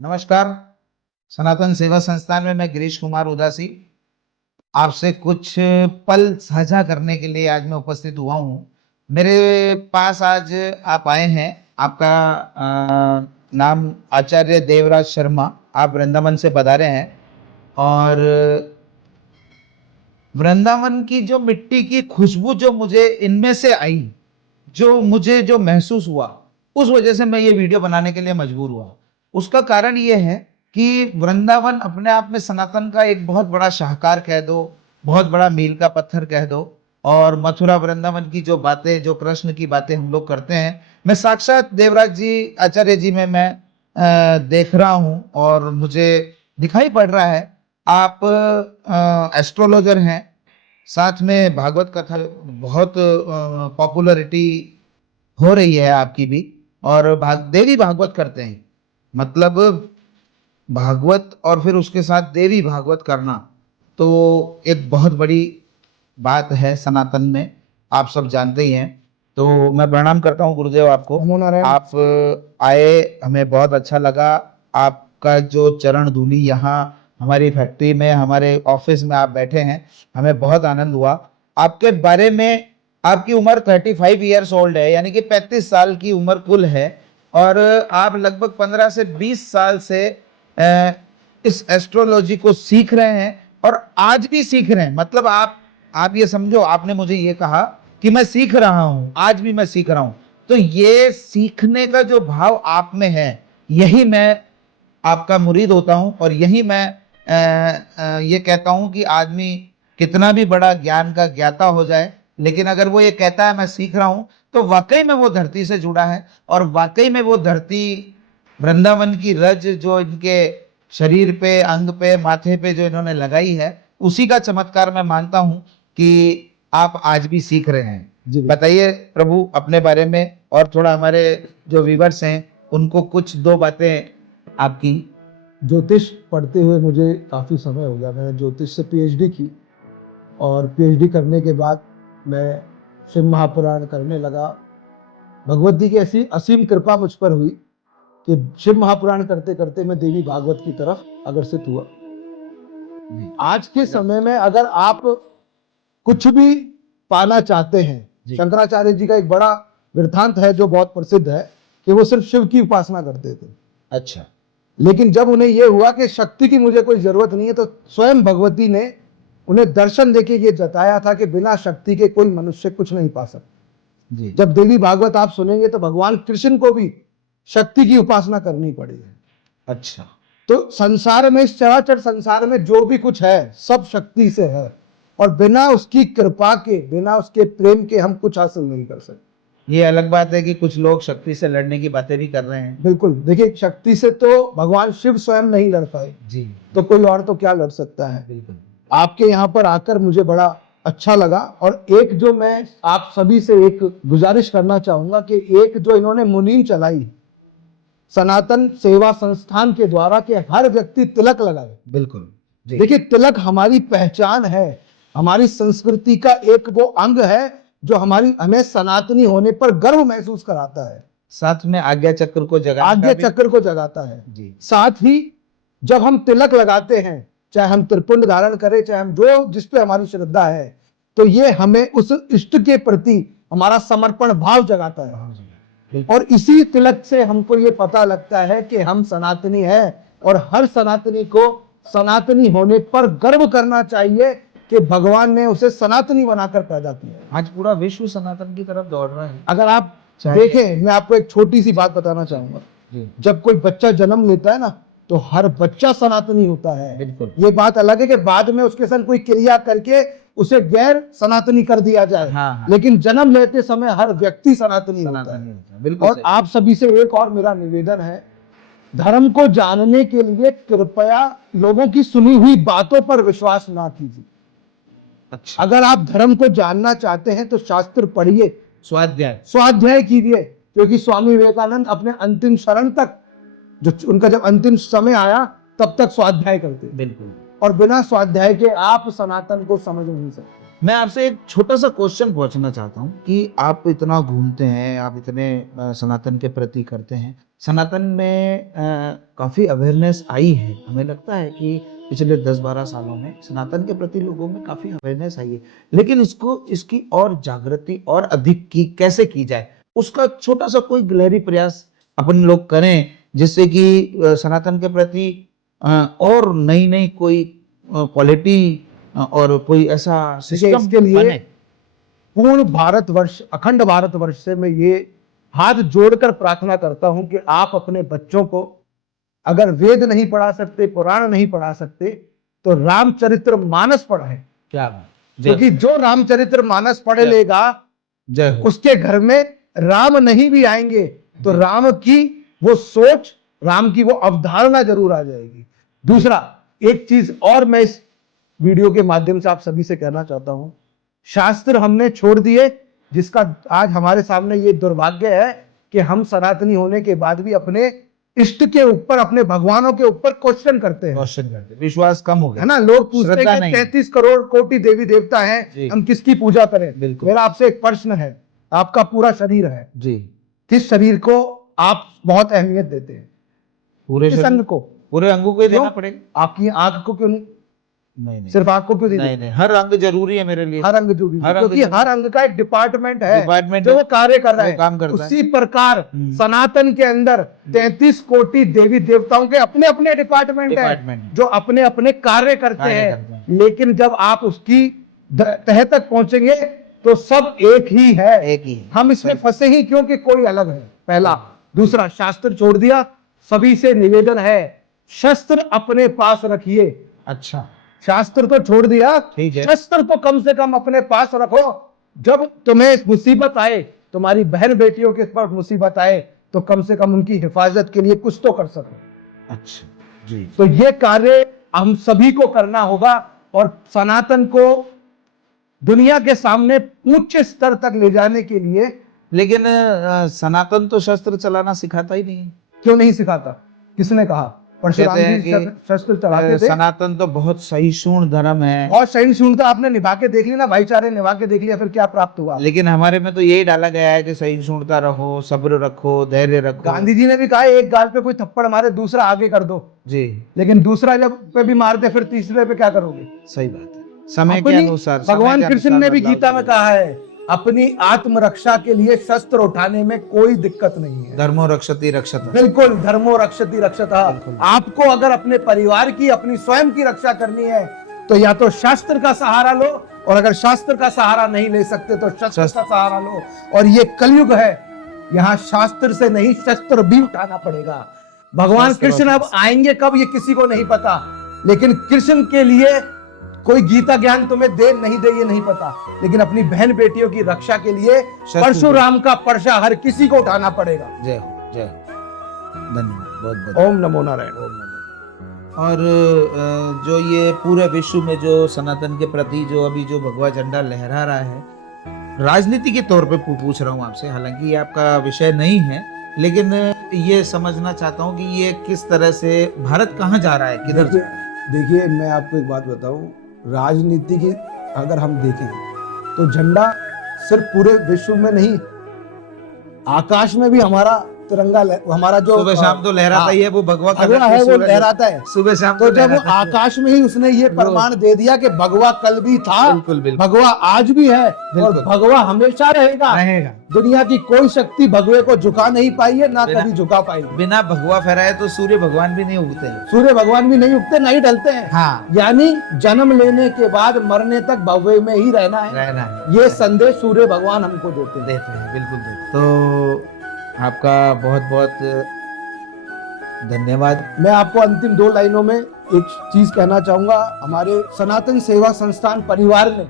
नमस्कार। सनातन सेवा संस्थान में मैं गिरीश कुमार उदासी आपसे कुछ पल साझा करने के लिए आज मैं उपस्थित हुआ हूँ। मेरे पास आज आप आए हैं। आपका नाम आचार्य देवराज शर्मा, आप वृंदावन से पधारे हैं और वृंदावन की जो मिट्टी की खुशबू जो मुझे इनमें से आई, जो महसूस हुआ, उस वजह से मैं ये वीडियो बनाने के लिए मजबूर हुआ। उसका कारण ये है कि वृंदावन अपने आप में सनातन का एक बहुत बड़ा शाहकार कह दो, बहुत बड़ा मील का पत्थर कह दो। और मथुरा वृंदावन की जो बातें, जो कृष्ण की बातें हम लोग करते हैं, मैं साक्षात देवराज जी आचार्य जी में मैं देख रहा हूँ और मुझे दिखाई पड़ रहा है। आप एस्ट्रोलॉजर हैं, साथ में भागवत कथा बहुत पॉपुलरिटी हो रही है आपकी भी। और देवी भागवत करते हैं, मतलब भागवत और फिर उसके साथ देवी भागवत करना तो एक बहुत बड़ी बात है सनातन में, आप सब जानते ही हैं। तो मैं प्रणाम करता हूँ गुरुदेव आपको। आप आए, हमें बहुत अच्छा लगा। आपका जो चरण धूलि यहाँ हमारी फैक्ट्री में, हमारे ऑफिस में आप बैठे हैं, हमें बहुत आनंद हुआ। आपके बारे में, आपकी उम्र 35 ईयर्स ओल्ड है, यानी कि 35 साल की उम्र कुल है। और आप लगभग 15 से 20 साल से इस एस्ट्रोलॉजी को सीख रहे हैं और आज भी सीख रहे हैं। मतलब आप ये समझो, आपने मुझे ये कहा कि मैं सीख रहा हूं, आज भी मैं सीख रहा हूं। तो ये सीखने का जो भाव आप में है, यही मैं आपका मुरीद होता हूं और यही मैं ये कहता हूं कि आदमी कितना भी बड़ा ज्ञान का ज्ञाता हो जाए, लेकिन अगर वो ये कहता है मैं सीख रहा हूं, तो वाकई में वो धरती से जुड़ा है। और वाकई में वो धरती, वृंदावन की रज जो इनके शरीर पे, अंग पे, माथे पे जो इन्होंने लगाई है, उसी का चमत्कार मैं मानता हूं कि आप आज भी सीख रहे हैं। जी बताइए प्रभु अपने बारे में, और थोड़ा हमारे जो व्यूवर्स हैं उनको कुछ दो बातें आपकी। ज्योतिष पढ़ते हुए मुझे काफ़ी समय हो गया। मैंने ज्योतिष से पीएचडी की और पीएचडी करने के बाद मैं शिव महापुराण करने लगा। भगवत जी की ऐसी असीम कृपा मुझ पर हुई कि शिव महापुराण करते करते मैं देवी भागवत की तरफ अग्रसित हुआ। आज के समय में अगर आप कुछ भी पाना चाहते हैं, शंकराचार्य जी का एक बड़ा वृत्तांत है जो बहुत प्रसिद्ध है कि वो सिर्फ शिव की उपासना करते थे। अच्छा। लेकिन जब उन्हें यह हुआ कि शक्ति की मुझे कोई जरूरत नहीं है, तो स्वयं भगवती ने उन्हें दर्शन देके ये जताया था कि बिना शक्ति के कोई मनुष्य कुछ नहीं पा सकता। जब देवी भागवत आप सुनेंगे तो भगवान कृष्ण को भी शक्ति की उपासना करनी पड़ी है। अच्छा। तो संसार में, इस चराचर संसार में जो भी कुछ है सब शक्ति से है, और बिना उसकी कृपा के, बिना उसके प्रेम के हम कुछ हासिल नहीं कर सकते। ये अलग बात है कि कुछ लोग शक्ति से लड़ने की बातें भी कर रहे हैं। बिल्कुल, देखिए शक्ति से तो भगवान शिव स्वयं नहीं लड़ पाए जी, तो कोई और तो क्या लड़ सकता है। बिल्कुल। आपके यहाँ पर आकर मुझे बड़ा अच्छा लगा। और एक जो मैं आप सभी से एक गुजारिश करना चाहूंगा कि एक जो इन्होंने मुनीम चलाई सनातन सेवा संस्थान के द्वारा कि हर व्यक्ति तिलक लगाए। बिल्कुल। देखिए तिलक हमारी पहचान है, हमारी संस्कृति का एक वो अंग है जो हमें सनातनी होने पर गर्व महसूस कराता है। साथ में आज्ञा चक्र को जगाता है जी। साथ ही जब हम तिलक लगाते हैं, चाहे हम त्रिपुंड धारण करें, चाहे हम जो जिस पे हमारी श्रद्धा है, तो ये हमें उस इष्ट के प्रति हमारा समर्पण भाव जगाता है। और इसी तिलक से हमको ये पता लगता है कि हम सनातनी हैं, और हर सनातनी को सनातनी होने पर गर्व करना चाहिए कि भगवान ने उसे सनातनी बनाकर पैदा किया। आज पूरा विश्व सनातन की तरफ दौड़ रहा है। अगर आप देखें, मैं आपको एक छोटी सी बात बताना चाहूंगा। जब कोई बच्चा जन्म लेता है ना, तो हर बच्चा सनातनी होता है। बिल्कुल। ये बात अलग है कि बाद में उसके साथ कोई क्रिया करके उसे गैर सनातनी कर दिया जाए। हाँ। लेकिन जन्म लेते समय हर व्यक्ति सनातनी होता है। बिल्कुल। और आप सभी से एक और मेरा निवेदन है, धर्म को जानने के लिए कृपया लोगों की सुनी हुई बातों पर विश्वास ना कीजिए। अच्छा। अगर आप धर्म को जानना चाहते हैं तो शास्त्र पढ़िए, स्वाध्याय कीजिए, क्योंकि स्वामी विवेकानंद अपने अंतिम क्षण तक, जो उनका जब अंतिम समय आया तब तक स्वाध्याय करते। बिल्कुल। और बिना स्वाध्याय के आप सनातन को समझ नहीं सकते। मैं आपसे एक छोटा सा क्वेश्चन पूछना चाहता हूँ कि आप इतना घूमते हैं, आप इतने सनातन के प्रति करते हैं, सनातन में काफी अवेयरनेस आई है। हमें लगता है कि पिछले 10-12 सालों में सनातन के प्रति लोगों में काफी अवेयरनेस आई है, लेकिन इसकी और जागृति और अधिक की कैसे की जाए, उसका छोटा सा कोई गिलहरी प्रयास अपन लोग करें, जिससे कि सनातन के प्रति और नई नई कोई क्वालिटी और कोई ऐसा देखिए, सिस्टम इसके लिए बने। पूर्ण भारतवर्ष, अखंड भारतवर्ष से मैं ये हाथ जोड़कर प्रार्थना करता हूं कि आप अपने बच्चों को अगर वेद नहीं पढ़ा सकते, पुराण नहीं पढ़ा सकते, तो रामचरित्र मानस पढ़ाएं। क्या बात, क्योंकि जो रामचरित्र मानस पढ़ लेगा जय हो। उसके घर में राम नहीं भी आएंगे तो राम की वो सोच, राम की वो अवधारणा जरूर आ जाएगी। दूसरा एक चीज और मैं इस वीडियो के माध्यम से आप सभी से कहना चाहता हूं, शास्त्र हमने छोड़ दिए, जिसका आज हमारे सामने ये दुर्भाग्य है कि हम सनातनी होने के बाद भी अपने इष्ट के ऊपर, अपने भगवानों के ऊपर क्वेश्चन करते हैं, क्वेश्चन करते, विश्वास कम हो गया है ना। लोग पूछते श्रद्धा हैं नहीं। कि 33 करोड़ कोटि देवी देवता जी। हैं, हम किसकी पूजा करें। बिल्कुल। मेरा आपसे एक प्रश्न है, आपका पूरा शरीर है, जी, किस शरीर को आप बहुत अहमियत देते हैं? पूरे किस शरीर- अंग को? पूरे अंगों को ही देना क्यों? पड़ेगा। आपकी आंख को क्यों नहीं? नहीं नहीं सिर्फ आंख को क्यों नहीं? नहीं नहीं, हर अंग जरूरी है मेरे लिए। हर अंग जरूरी है, हर अंग क्योंकि जरूरी। हर अंग का एक डिपार्टमेंट है डिपार्टमेंट जो वो कार्य कर रहा वो है। काम करता है। उसी प्रकार हम्म। सनातन के अंदर 33 कोटि देवी देवताओं के अपने अपने डिपार्टमेंट है डिपार्टमेंट। जो अपने अपने कार्य करते कार्य हैं। करते हैं। लेकिन जब आप उसकी तह तक पहुंचेंगे तो सब एक ही है। एक ही है। हम इसमें फंसे ही क्योंकि कोई अलग है, पहला। दूसरा, शास्त्र छोड़ दिया। सभी से निवेदन है, शस्त्र अपने पास रखिए। अच्छा, शास्त्र तो छोड़ दिया, ठीक है। शस्त्र तो कम से कम अपने पास रखो। जब तुम्हें मुसीबत आए, तुम्हारी बहन बेटियों के पर मुसीबत आए, तो कम से कम उनकी हिफाजत के लिए कुछ तो कर सको। अच्छा जी। तो ये कार्य हम सभी को करना होगा और सनातन को दुनिया के सामने उच्च स्तर तक ले जाने के लिए। लेकिन सनातन तो शस्त्र चलाना सिखाता ही नहीं है। क्यों नहीं सिखाता? किसने कहा? परशुराम कहते हैं जी कि शस्त्र चलाते थे। सनातन तो बहुत सहिष्णु धर्म है, और सहिष्णुता आपने निभा के देख ली ना, भाईचारे निभा के देख लिया, फिर क्या प्राप्त हुआ? लेकिन हमारे में तो यही डाला गया है कि सहिष्णुता रहो, सब्र रखो, धैर्य रखो। गांधी जी ने भी कहा एक गाल पे कोई थप्पड़ मारे दूसरा आगे कर दो, जी, लेकिन दूसरा जब पे भी मारते फिर तीसरे पे क्या करोगे? सही बात है। समय के अपनी- अनुसार भगवान समय के कृष्ण अनुसार ने भी बदलाव गीता में कहा है, अपनी आत्मरक्षा के लिए शस्त्र उठाने में कोई दिक्कत नहीं है। धर्मो रक्षति रक्षत। बिल्कुल, धर्मो रक्षति रक्षतः। बिल्कुल। आपको अगर अपने परिवार की, अपनी स्वयं की रक्षा करनी है तो या तो शास्त्र का सहारा लो, और अगर शास्त्र का सहारा नहीं ले सकते तो शस्त्र का सहारा लो। और ये कलयुग है, यहाँ शास्त्र से नहीं शस्त्र भी उठाना पड़ेगा। भगवान शस्त्र कृष्ण अब आएंगे कब ये किसी को नहीं पता, लेकिन कृष्ण के लिए कोई गीता ज्ञान तुम्हें दे नहीं दे ये नहीं पता, लेकिन अपनी बहन बेटियों की रक्षा के लिए परशुराम का पर्चा हर किसी को उठाना पड़ेगा। जय हो, जय हो। धन्यवाद, बहुत बहुत। ओम नमो नारायण। ओम नमो। और जो ये पूरे विश्व में जो सनातन के प्रति जो अभी जो भगवा झंडा लहरा रहा है, राजनीति के तौर पे पूछ रहा हूँ आपसे, हालांकि ये आपका विषय नहीं है, लेकिन ये समझना चाहता हूँ कि ये किस तरह से भारत कहाँ जा रहा है, किधर जा रहा है? देखिए, मैं आपको एक बात बताऊं, राजनीति की अगर हम देखें तो झंडा सिर्फ पूरे विश्व में नहीं, आकाश में भी हमारा तिरंगा हमारा जो सुबह शाम तो लहराता ही है, वो भगवा कलर भगवा के है, वो सूरज- लहराता है। सुबह शाम तो जब लहराता है। आकाश में ही उसने ये प्रमाण दे दिया कि भगवा कल भी था, बिल्कुल बिल्कुल भगवा आज भी है और बिल्कुल। भगवा हमेशा रहेगा। रहेगा। दुनिया की कोई शक्ति भगवे को झुका नहीं पाई है, ना बिना- कभी झुका पाएगी। बिना भगवा फहराए तो सूर्य भगवान भी नहीं उगते हैं। सूर्य भगवान भी नहीं उगते, नहीं ढलते हैं। हाँ, यानी जन्म लेने के बाद मरने तक भव्य में ही रहना है, रहना है, ये संदेश सूर्य भगवान हमको देते हैं। देते हैं, बिल्कुल देते हैं। तो आपका बहुत बहुत धन्यवाद। मैं आपको अंतिम 2 लाइनों में एक चीज कहना चाहूंगा। हमारे सनातन सेवा संस्थान परिवार ने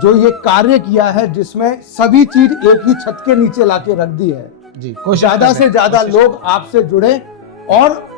जो ये कार्य किया है, जिसमें सभी चीज एक ही छत के नीचे लाके रख दी है, जी, ज्यादा से ज्यादा लोग आपसे जुड़े और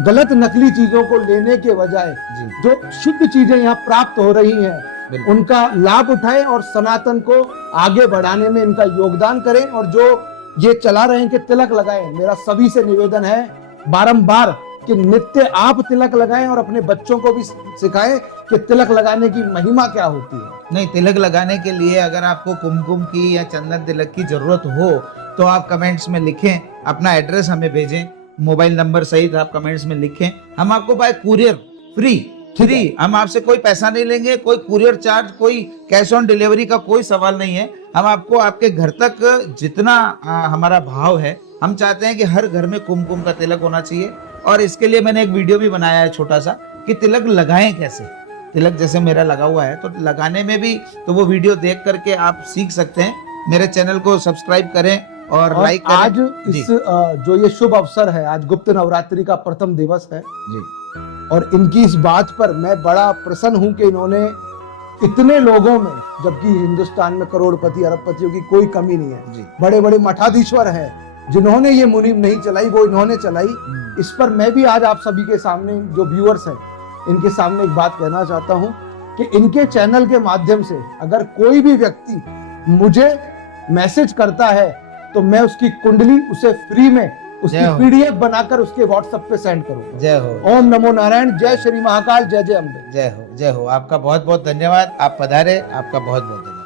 गलत नकली चीजों को लेने के बजाय जी, जो शुद्ध चीजें यहाँ प्राप्त हो रही हैं, बिल्कुल। उनका लाभ उठाएं और सनातन को आगे बढ़ाने में इनका योगदान करें। और जो ये चला रहे हैं कि तिलक लगाएं, मेरा सभी से निवेदन है बारंबार कि नित्य आप तिलक लगाएं और अपने बच्चों को भी सिखाएं कि तिलक लगाने की महिमा क्या होती है। नहीं, तिलक लगाने के लिए अगर आपको कुमकुम की या चंदन तिलक की जरूरत हो तो आप कमेंट्स में लिखें, अपना एड्रेस हमें भेजें, मोबाइल नंबर सहित आप कमेंट्स में लिखें, हम आपको बाय कुरियर फ्री, हम आपसे कोई पैसा नहीं लेंगे, कोई कुरियर चार्ज, कोई कैश ऑन डिलीवरी का कोई सवाल नहीं है। हम आपको आपके घर तक जितना हमारा भाव है, हम चाहते हैं कि हर घर में कुमकुम का तिलक होना चाहिए। और इसके लिए मैंने एक वीडियो भी बनाया है छोटा सा कि तिलक लगाएं कैसे। तिलक जैसे मेरा लगा हुआ है तो लगाने में भी, तो वो वीडियो देख करके आप सीख सकते हैं। मेरे चैनल को सब्सक्राइब करें और लाइक करें। आज जी। इस जो ये शुभ अवसर है, आज गुप्त नवरात्रि का प्रथम दिवस है जी। और इनकी इस बात पर मैं बड़ा प्रसन्न हूं कि इन्होंने इतने लोगों में, जबकि हिंदुस्तान में करोड़पति अरबपतियों की कोई कमी नहीं है, जी। बड़े बड़े मठाधीश्वर हैं जिन्होंने ये मुहिम नहीं चलाई, वो इन्होंने चलाई। इस पर मैं भी आज आप सभी के सामने, जो व्यूअर्स हैं, इनके सामने एक बात कहना चाहता हूं कि इनके चैनल के माध्यम से अगर कोई भी व्यक्ति मुझे मैसेज करता है तो मैं उसकी कुंडली उसे फ्री में, उसकी जय हो। पीडीएफ बनाकर उसके व्हाट्सएप पे सेंड करूंगा। जय हो। ओम नमो नारायण। जय श्री महाकाल। जय जय अम्बे। जय हो। जय हो। आपका बहुत बहुत धन्यवाद। आप पधारे, आपका बहुत बहुत धन्यवाद।